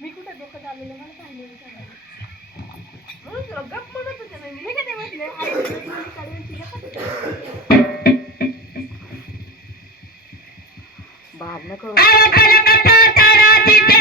मी कुठे धोकात आलेलं मला सांगले विचारायला बाहेर करू